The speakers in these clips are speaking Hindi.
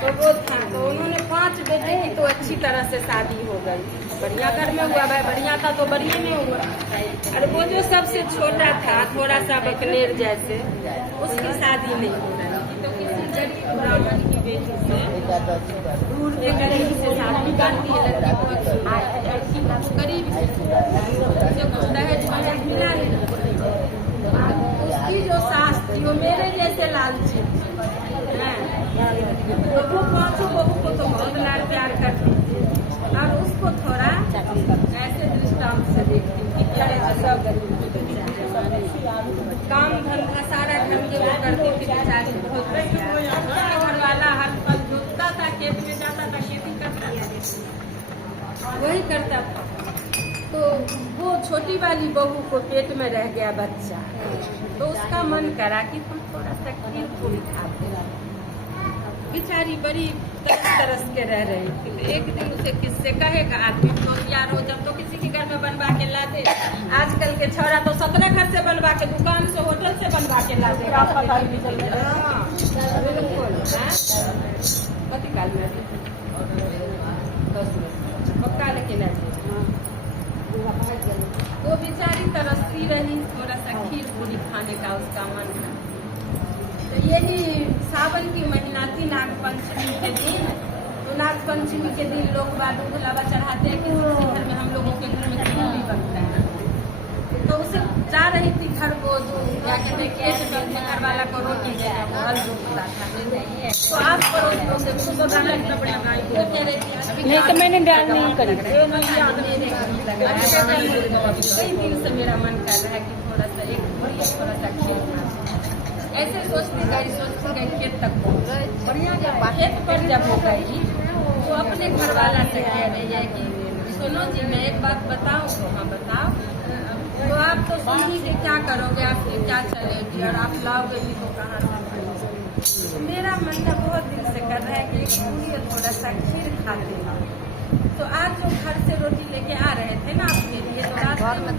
तो वो था, तो उन्होंने 5 बेटे की तो अच्छी तरह से शादी हो गई, बढ़िया घर में हुआ। भाई बढ़िया था तो बढ़िया में हुआ। और वो जो सबसे छोटा था, थोड़ा सा बकलेर जैसे, उसकी शादी नहीं हो रही थी, तो किसी गरीब ब्राह्मण की बेटी से, दूर के गरीब से शादी कर दी। लड़की बहुत गरीब थी, उसे कुछ दहेज वहेज मिला नहीं। उसकी जो सास थी वो मेरे जैसे लालची थी, तो वो 5 बहू को तो बहुत लाड प्यार करती थी, और उसको थोड़ा ऐसे दृष्टांत से देखती थी कि सब गरीब काम धंधा सारा घर के वो करती थी बेचारी, बहुत घर वाला हर पल जोतता था, खेत में जाता था, खेती करता था, वही करता था। तो वो छोटी वाली बहू को पेट में रह गया बच्चा, तो उसका मन करा कि तुम थोड़ा सा खीर पूरी खाते। बेचारी बड़ी तरस के रह रही थी। एक दिन उसे किससे कहेगा आदमी, तो यार हो जब तो किसी के घर में बनवा के ला दे। आजकल के छोरा तो 17 घर से बनवा के, दुकान से, होटल से बनवा के ला देगा। बिल्कुल कति काल में पक्का लेके ला दे। वो बेचारी तरसती रही, थोड़ा सा खीर पूरी खाने का उसका मन था। तो यही सावन की महीना थी, नाग पंचमी के दिन। तो नाग पंचमी के दिन लोग बादू गुलाबा चढ़ाते हैं, किसी घर में, हम लोगों के घर में खीर भी बनता है। तो उसे जा रही थी घर को, क्या कहते हैं, खेत में घर वाला को रोटी हल रोकता था, तो आप पड़ोस लोग नहीं तो मैंने डाल नहीं करी। कई दिन से मेरा मन कर रहा है कि थोड़ा सा एक थोड़ा सा खेत ऐसे सोचती गई खेत तक पहुँच गए। बढ़िया जब खेत पर जब हो गई तो अपने घर वाला से कह रही है कि सुनो जी, मैं एक बात बताऊँ? तो हाँ बताओ। तो आप तो सुनिए कि क्या करोगे, आपकी क्या चलेगी, और आप लाओगे भी तो कहाँ से? तो मेरा मन था, बहुत दिन से कर रहा है कि एक पूरी और थोड़ा सा खीर खाते हैं। तो आज जो घर से रोटी लेके आ रहे थे ना अपने लिए, तो रात में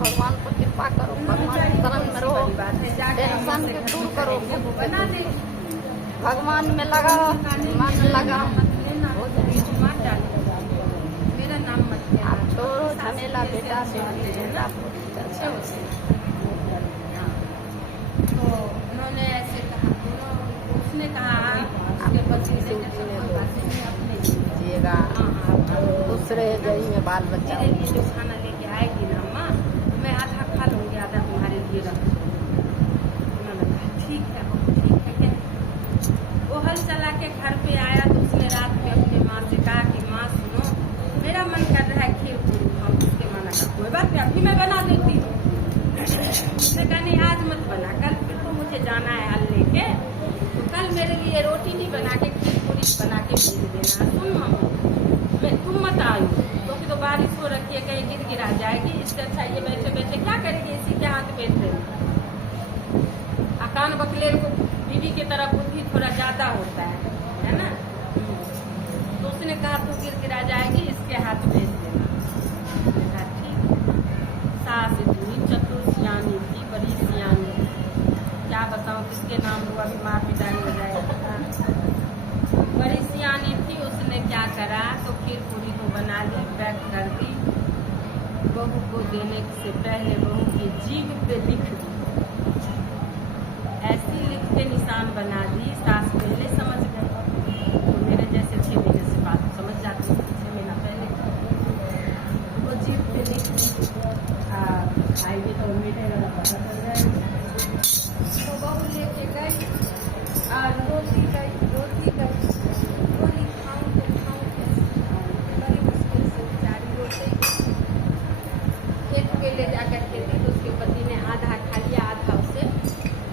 भगवान को कृपा करो, भगवान शरण में रहो, टेंशन के दूर करो, बना दे, भगवान में लगाओ, मन लगाओ, मेरा नाम मत लेना, आप छोड़ो झमेला, बेटा से अच्छे होते। तो उन्होंने ऐसे कहा, उसने कहा आपके पति से दीजिएगा, दूसरे जरी में बाल बच्चा जो खाना लेके आएगी ना अम्मा, मैं आधा खा लूँगी, आधा तुम्हारे लिए रख दूँगी। उन्होंने कहा ठीक है क्या। वो हल चला के घर पे आया, तो उसने रात में अपनी माँ से कहा कि माँ सुनो, मेरा मन कर रहा है खीर पूरी खाऊं। उसके मना का कोई बात नहीं, अभी मैं बना देती हूँ। उसने कहा नहीं आज मत बना, कल फिर तो मुझे जाना है हल लेके, तो कल मेरे लिए रोटी नहीं बना के खीर पूरी बना के भेज देना। सुन मम्मी, तुम मत आयो, क्योंकि तो बारिश हो रखी है, कहीं गिर गिरा जाएगी, इससे अच्छा ये बैठे बैठे क्या करेगी, इसी के हाथ बैठ रही। अकान बकलेर को बीवी की तरफ बुद्धि थोड़ा ज्यादा होता है ना। तो उसने कहा तू गिर गिरा जाएगी, इसके हाथ भेज देना। ठीक। सास इतनी चतुर सियानी थी, बड़ी सियानी, क्या बताऊं किसके नाम हुआ, बीमार पिटाई हो जाएगा। बड़ी सियानी थी, उसने क्या करा, तो खीर पूरी को बना ली, पैक कर दी। बहू को देने से पहले बहू की जीभ पे लिख दी, ऐसी लिख के निशान बना दी। सास पहले समझ गई, तो मेरे जैसे 6 महीने से बात समझ जाती थी, 6 महीना पहले वो जीभ पे लिख दी, आएगी तो मीठे वाला पता चल जाएगा। तो बहू लेके गई और रोती गई, बोली खाऊं तो खाऊं कैसे, बड़ी मुश्किल से बेचारी रोटी खेत पे ले जाकर के दी। तो उसके पति ने आधा खा लिया, आधा उसे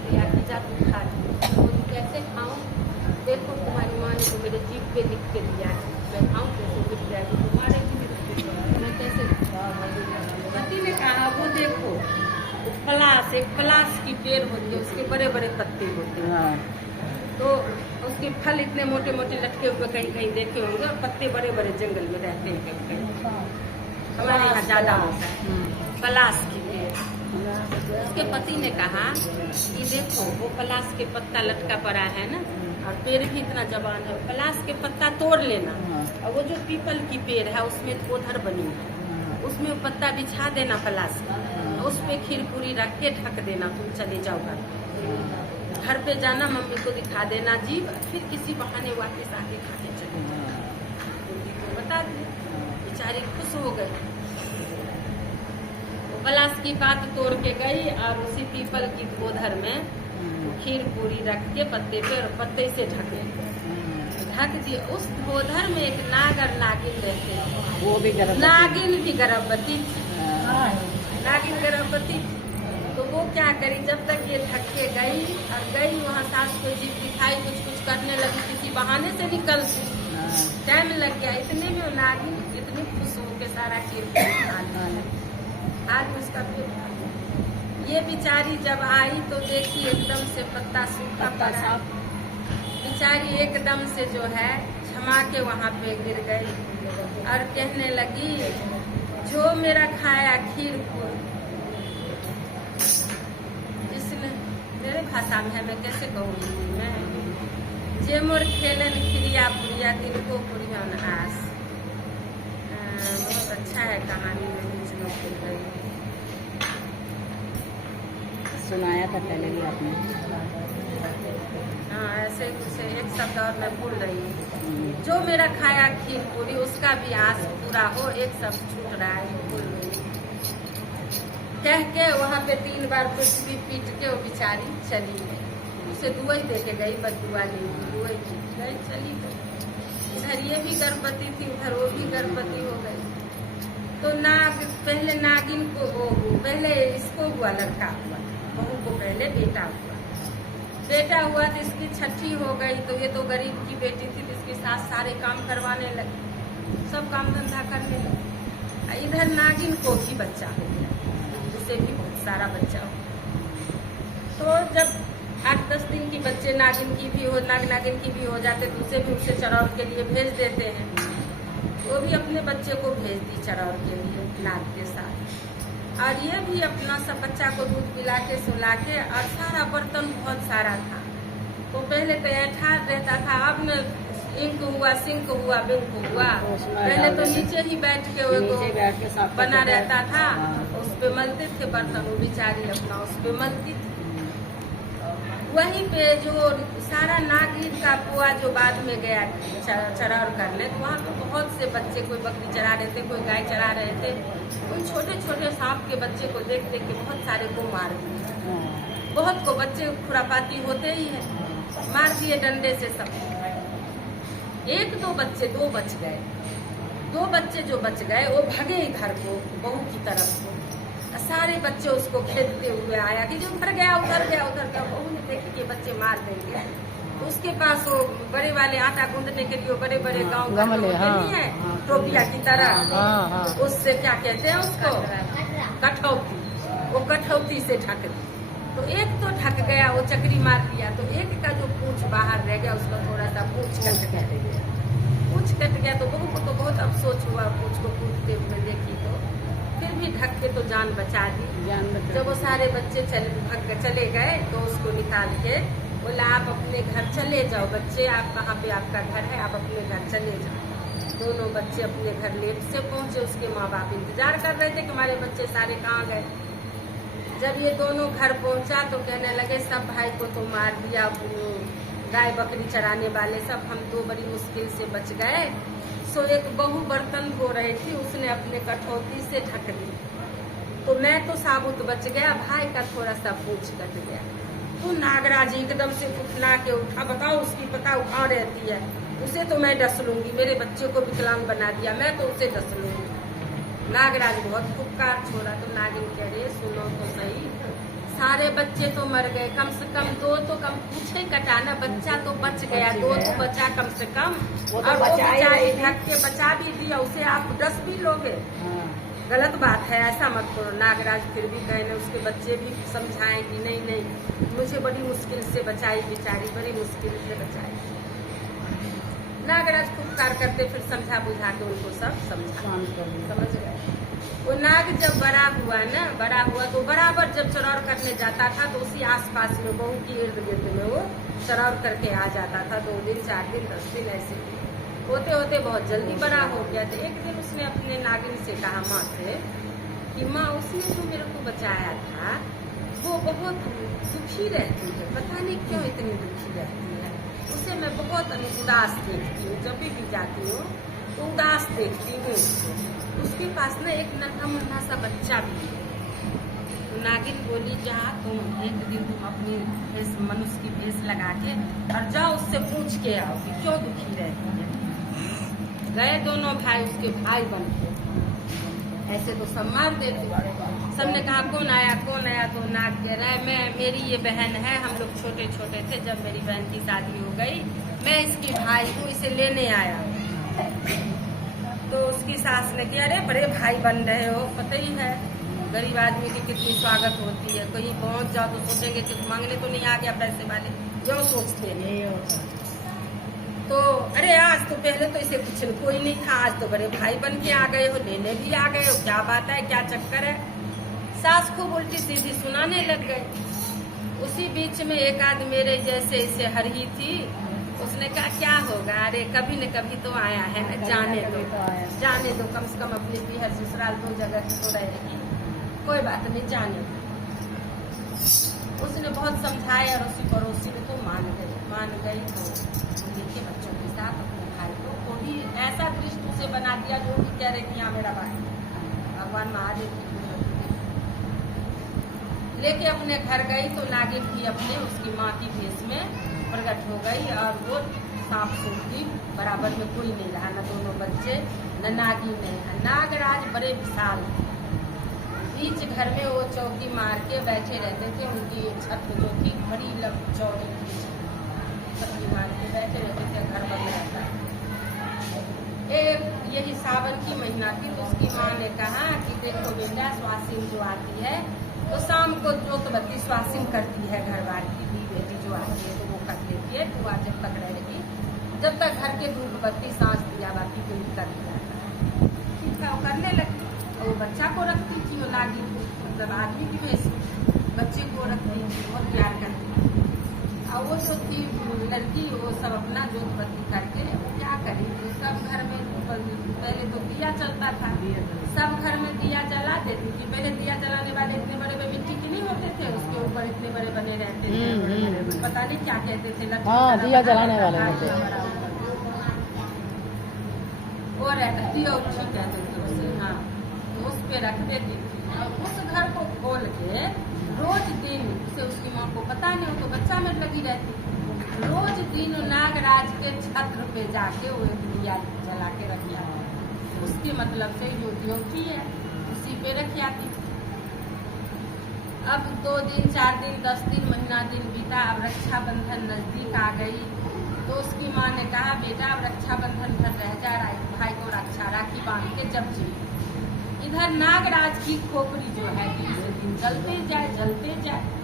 दिया कि जा तू खा ली। बोली कैसे खाऊं, देखो तुम्हारी माँ ने तो मेरे जीभ पे लिख के दिया है, मैं खाऊं कैसे, लिख जाएगी तुम्हारे मैं कैसे। पति ने कहा वो देखो पलास, एक पलास की पेड़ होती है, उसके बड़े बड़े पत्ते होते हैं, तो उसके फल इतने मोटे मोटे लटके हुए कहीं कहीं देखे होंगे, और पत्ते बड़े बड़े जंगल में रहते हैं कहीं कहीं, हमारे यहाँ ज्यादा होता है पलास की पेड़। उसके पति ने कहा कि देखो वो पलास के पत्ता लटका पड़ा है ना, पेड़ भी इतना जवान है, पलाश के पत्ता तोड़ लेना हाँ। और वो जो पीपल की पेड़ है उसमें ओधर बनी है, उसमें वो पत्ता बिछा देना पलाश का, उस पे खीर पूरी रख के ढक देना, तुम चले जाओ घर पे जाना, मम्मी को दिखा देना जी, फिर किसी बहाने वापस आके खा के चले जाओ। बता दी, बेचारी खुश हो गई। पलाश की पात तोड़ के गई और उसी पीपल की गोधर में खीर पूरी रख के पत्ते पे और पत्ते से ढके, ढक दिए। उस गोधर में एक नागर नागिन रहते हैं, वो भी गर्भवती। नागिन भी गर्भवती थी, नागिन गर्भवती थी। तो वो क्या करी, जब तक ये ढक के गई और गई वहाँ सास को जीप दिखाई, कुछ कुछ करने लगी, किसी बहाने से निकल टाइम लग गया। इतने में वो नागिन इतनी खुश हो के सारा खीर आज उसका पेट। ये बेचारी जब आई तो देखी एकदम से पत्ता सूखा पड़ा, बेचारी एकदम से जो है क्षमा के वहाँ पे गिर गई और कहने लगी, जो मेरा खाया खीर पूरी, जिसने मेरे भाषा में है, मैं कैसे कहूँगी मैं, जे मोर खेलन खिरिया पुरिया तिनको पुरियन आस। बहुत अच्छा है कहानी में बीच में खुल गई। सुनाया था पहले भी आपने। हाँ, ऐसे कुछ एक शब्द और मैं भूल रही हूँ, जो मेरा खाया खीर पूरी उसका भी आस पूरा हो, एक शब्द छूट रहा है, भूल रही कह के वहाँ पे 3 बार पृथ्वी पीट के वो बेचारी चली गई। उसे दुआई दे के गई, बस दुआ नहीं दी, दुआई पीट गई, चली गई। इधर ये भी गर्भवती थी, उधर वो भी गर्भवती हो गई। तो पहले नागिन को पहले इसको हुआ, लड़का हुआ, बहू को पहले बेटा हुआ। बेटा हुआ तो इसकी छठी हो गई, तो ये तो गरीब की बेटी थी, तो इसके साथ सारे काम करवाने लगी, सब काम धंधा करने लगी। इधर नागिन को भी बच्चा हो गया, उसे भी बहुत सारा बच्चा हो। तो जब 8-10 दिन की बच्चे नागिन की भी हो, नागिन की भी हो जाते, तो उसे चरौर के लिए भेज देते हैं। वो भी अपने बच्चे को भेज दी चरौर के लिए नाग के साथ। और ये भी अपना सब बच्चा को दूध पिला के सुला के, और सारा बर्तन बहुत सारा था। तो पहले तो ऐठा रहता था, अब न इंक हुआ, सिंक हुआ, बिंक हुआ। पहले तो नीचे ही बैठ के बना रहता था, उस पे मलते थे बर्तन, वो बेचारी अपना उस पे मलती थी। वहीं पे जो सारा नागिन का पुआ जो बाद में गया चरौर करने, तो वहाँ पे बहुत से बच्चे, कोई बकरी चरा रहे थे, कोई गाय चरा रहे थे, कोई छोटे छोटे सांप के बच्चे को देख देख के बहुत सारे को मार दिए। बहुत को बच्चे खुरापाती होते ही है, मार दिए डंडे से सब। 1-2 बच्चे 2 बच गए, 2 बच्चे जो बच गए वो भगे इधर को, बहू की तरफ को। सारे बच्चे उसको खेदते हुए आया कि जो उधर गया उधर गया उधर गया। बहू ने देखी कि बच्चे मार देंगे, तो उसके पास वो बड़े वाले आटा गूंदने के लिए बड़े बड़े गाँव गमले, नहीं है, टोपिया की तरह, उससे क्या कहते हैं उसको, कठौती, वो कठौती से ढक दी। तो एक तो ढक गया, वो चक्री मार दिया, तो एक का जो पूंछ बाहर रह गया, उसका थोड़ा सा पूंछ कट गया। पूंछ कट गया तो बहू को तो बहुत अफसोस हुआ, पूंछ को कूदते हुए देखी, तो फिर भी ढक के तो जान बचा दी। जब वो सारे बच्चे चले गए तो उसको निकाल के बोला, आप अपने घर चले जाओ बच्चे, आप कहाँ पे आपका घर है, आप अपने घर चले जाओ। दोनों बच्चे अपने घर लेट से पहुंचे, उसके माँ बाप इंतजार कर रहे थे कि हमारे बच्चे सारे कहाँ गए। जब ये दोनों घर पहुंचा तो कहने लगे, सब भाई को तो मार दिया, गाय बकरी चराने वाले सब, हम तो बड़ी मुश्किल से बच गए। सो एक बहू बर्तन धो रही थी, उसने अपने कठौती से ढक दी, तो मैं तो साबुत बच गया, भाई का थोड़ा सा पूंछ कट गया। तो नागराज एकदम से उठना के उठा, बताओ उसकी पता कहाँ रहती है, उसे तो मैं डस लूंगी, मेरे बच्चे को विकलांग बना दिया, मैं तो उसे डस लूंगी। नागराज बहुत फुफकार छोड़ा, तो नागिन कह रहे, सुनो तो सही, सारे बच्चे तो मर गए, कम से कम 2 तो कम पूछे कटाना, बच्चा तो बच गया, 2 तो बचा कम से कम, और वो बेचारी ढक के बचा भी दिया, उसे आप 10 भी लोगे, गलत बात है, ऐसा मत करो। नागराज फिर भी कहने, उसके बच्चे भी समझाए कि नहीं नहीं, मुझे बड़ी मुश्किल से बचाई बेचारी, बड़ी मुश्किल से बचाई। नागराज फुफकार करते, फिर समझा बुझा के उनको सब समझा, समझ गए। वो नाग जब बड़ा हुआ तो बराबर जब चरौर करने जाता था तो उसी आसपास में बहू की इर्द गिर्द में वो चरौर करके आ जाता था। 2 दिन 4 दिन 10 दिन ऐसे होते होते बहुत जल्दी बड़ा हो गया। तो एक दिन उसने अपने नागिन से कहा माँ से कि माँ उसने जो मेरे को बचाया था वो बहुत दुखी रहती है, पता नहीं क्यों इतनी दुखी रहती है। उसे मैं बहुत उदास देखती हूँ, जब भी जाती हूँ तो उदास देखती हूँ उसके पास ना एक नन्हा मुन्ना सा बच्चा भी है। तो नागिन बोली जा तुम एक दिन तुम अपनी भेष मनुष्य की भेष लगा के और जाओ उससे पूछ के आओ कि क्यों दुखी रहती है। गए दोनों भाई, उसके भाई बन के ऐसे तो सब मार देते। सबने कहा कौन आया तो नाग कह रहा है मेरी ये बहन है, हम लोग छोटे छोटे थे जब मेरी बहन की शादी हो गई, मैं इसकी भाई हूँ, इसे लेने आया। तो उसकी सास ने कहा अरे बड़े भाई बन रहे हो, पता ही है गरीब आदमी की कितनी स्वागत होती है, कहीं पहुंच जाओ तो सोचेंगे कि मांगने तो नहीं आ गया पैसे वाले, जो सोचते हैं। तो अरे आज तो पहले तो इसे कुछ कोई नहीं था, आज तो बड़े भाई बन के आ गए हो, लेने भी आ गए हो, क्या बात है, क्या चक्कर है। सास खूब उल्टी सीधी सुनाने लग गए। उसी बीच में एक आध मेरे जैसे इसे हरही थी, उसने कहा क्या होगा, अरे कभी न कभी तो आया है ना, जाने दो कम से कम अपने पीहर ससुराल 2 जगह की तो रहेगी, कोई बात नहीं, जाने दो। उसने बहुत समझाया और उसी पड़ोसी में तो मान गई। तो के बच्चों के साथ अपने भाई को भी ऐसा दृष्टि उसे बना दिया जो भी कह रही थी हाँ मेरा भाई। भगवान महादेव की लेके अपने घर गई तो नागिन भी अपने उसकी माँ की भेष में प्रकट हो गई और वो सांप सूंघी, बराबर में कोई नहीं रहा, न दोनों बच्चे न नागिन नहीं। नागराज बड़े विशाल बीच घर में वो चौकी मार के बैठे रहते थे, उनकी छत जो थी बड़ी चौड़ी चौकी मार के बैठे रहते थे, घर बंद रहता। एक यही सावन की महीना थी तो उसकी माँ ने कहा कि देखो बेटा स्वासिन जो आती है तो शाम को जोत बत्ती स्वासिन करती है, घर बार की बेटी जो आती है तो वो कर लेती है, तो आज जब तक रहेगी जब तक घर के धूप बत्ती सांस दिया बाकी कोई कर दिया ठीक है, वो करने लगती। और वो बच्चा को रखती थी, वो लागी मतलब आदमी की भेष बच्चे को रखती थी, बहुत प्यार करती थी। और वो जो थी लड़की वो सब अपना जोत बत्ती करके वो क्या करी, तो सब घर में पहले तो दिया चलता था, सब घर में दिया जला देती थी। पहले दिया जलाने वाले इतने बड़े बड़े मिट्टी के नहीं होते थे, उसके ऊपर इतने बड़े बने रहते थे, पता नहीं क्या कहते थे, दिया जलाने वाले वो रहता दिया उठी कहते थे उसे, हाँ तो उस पे रख देती थी। और उस घर को खोल के रोज दिन उसे उसकी माँ को पता नहीं, वो तो बच्चा में लगी रहती, रोज दिन नागराज के छत्र पे जाके वो एक दिया जला के रख जाती, उसके मतलब से जो ड्यूटी है उसी पे रख जाती। अब 2 दिन 4 दिन 10 दिन महीना दिन बीता, अब रक्षाबंधन नजदीक आ गई तो उसकी माँ ने कहा बेटा अब रक्षाबंधन भर रह जा रहा है, भाई को राखी बांध के जब जी। इधर नागराज की खोपड़ी जो है दिन से दिन जलते जाए।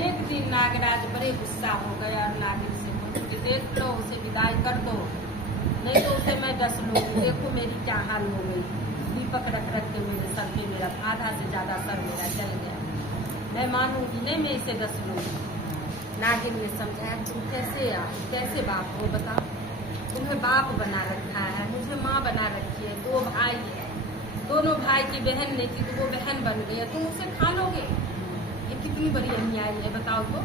एक दिन नागराज बड़े गुस्सा हो गए और नागिन से बोले देख लो उसे विदाई कर दो, नहीं तो उसे मैं डस लूंगी, देखो मेरी क्या हाल हो गई, दीपक रख के मेरे सर पे मेरा आधा से ज्यादा सर मेरा जल गया, मैं मानूंगी नहीं, मैं इसे डस लूंगी। नागिन ने समझाया तुम कैसे बाप हो बताओ, तुम्हें बाप बना रखा है, मुझे माँ बना रखी है, 2 भाई है, दोनों भाई की बहन नहीं थी तो वो बहन बन गई है, तुम उसे खा लोगे, ये कितनी बड़ी अन्याय है बताओ। तो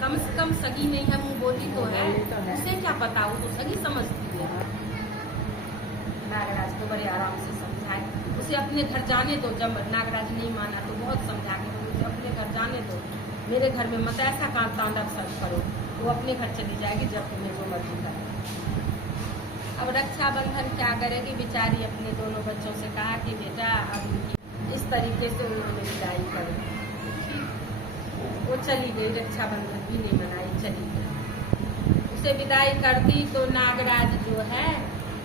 कम से कम सगी नहीं है, मुंह बोली तो है, उसे क्या पता, वो तो सगी समझती है। नागराज को बड़े आराम से समझाए, उसे अपने घर जाने दो। जब नागराज नहीं माना तो बहुत समझा के उसे अपने घर जाने दो, मेरे घर में मत ऐसा काम तांडव सर्व करो, वो अपने घर चली जाएगी जब तुम्हें जो मर्जी करे। अब रक्षाबंधन क्या करेगी बेचारी, अपने दोनों बच्चों से कहा कि बेटा अब इस तरीके से उन्होंने विदाई करी, वो चली गई, रक्षाबंधन भी नहीं मनाई, चली गई। उसे विदाई कर दी तो नागराज जो है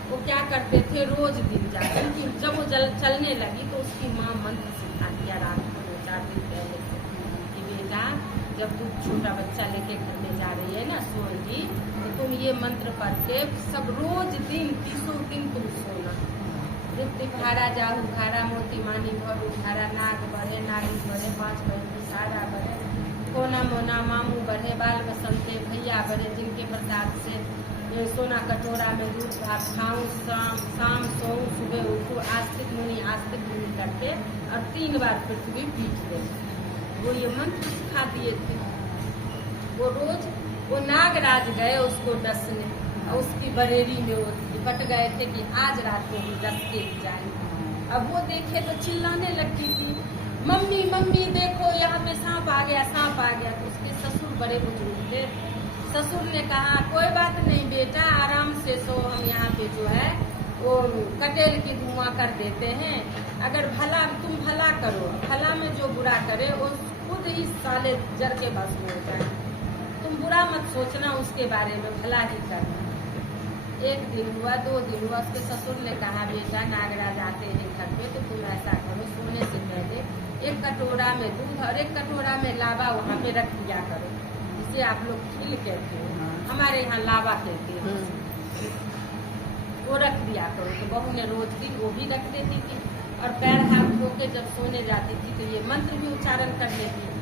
वो क्या करते थे, रोज दिन जाते, क्योंकि जब वो चलने लगी तो उसकी माँ मंत्र सिखा दिया रात को 2-4 दिन पहले से कि बेटा जब तू छोटा बच्चा लेके घर में जा रही है ना सोएगी तो तुम ये मंत्र पढ़ के सब रोज दिन 30 दिन तुम सोना, दुप्ति भारा जाहू भारा मोती मानी भरू भारा नाग बढ़े नागी बढ़े 5 बहन की सारा बढ़े कोना मोना मामू बढ़े बाल बसंते भैया बढ़े जिनके प्रसाद से सोना कटोरा में दूध भात खाऊं शाम सोऊं सुबह उठूं आस्तिक मुनि करके और 3 बार पृथ्वी पीट दे। वो ये मंत्र सिखा दिए थे। वो रोज वो नागराज गए उसको डसने और उसकी बरेरी में वो लिपट गए थे कि आज रात को भी डस के ही जाएंगे। अब वो देखे तो चिल्लाने लगती थी, मम्मी मम्मी देखो यहाँ पे सांप आ गया सांप आ गया। तो उसके ससुर बड़े बुजुर्ग थे। ससुर ने कहा कोई बात नहीं बेटा आराम से सो, हम यहाँ पे जो है वो कटेल की धुआं कर देते हैं। अगर भला तुम भला करो, भला में जो बुरा करे वो खुद ही साले जर के बस में हो जाए। तुम बुरा मत सोचना उसके बारे में, भला ही करना। 1 दिन हुआ 2 दिन हुआ, उसके ससुर ने कहा बेटा नागराज आते हैं घर पे तो तुम ऐसा करो सोने से पहले 1 कटोरा में दूध और 1 कटोरा में लावा वहाँ पे रख दिया करो, जिसे आप लोग खिल कहते हो, हमारे यहाँ लावा कहते हैं। वो रख दिया करो। तो बहू ने रोज दिन वो भी रख देती थी और पैर हाथ धो के जब सोने जाती थी तो ये मंत्र भी उच्चारण कर लेती थी।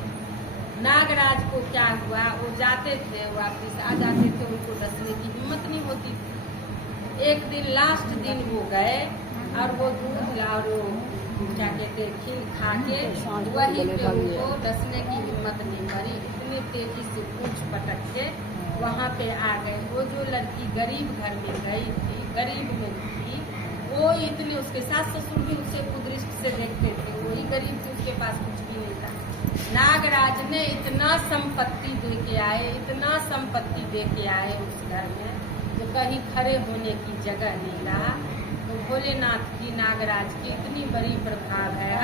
नागराज को क्या हुआ, वो जाते थे वापिस आ जाते थे, उनको डसने की हिम्मत नहीं होती थी। एक दिन लास्ट दिन वो गए और वो दूध और क्या कहते खीर खा के वही पे उनको डसने की हिम्मत नहीं मरी, इतनी तेजी से पूछ पटक के वहाँ पे आ गए। वो जो लड़की गरीब घर में गई थी, गरीब में थी, वो इतनी उसके सास ससुर भी उसे कुदृष्ट से देखते थे, वही गरीब थी, उसके पास कुछ भी नहीं था। नागराज ने इतना संपत्ति दे के आए, इतना संपत्ति दे के आए उस घर में जो कहीं खड़े होने की जगह नहीं रहा। तो भोलेनाथ की नागराज की इतनी बड़ी प्रभाव है।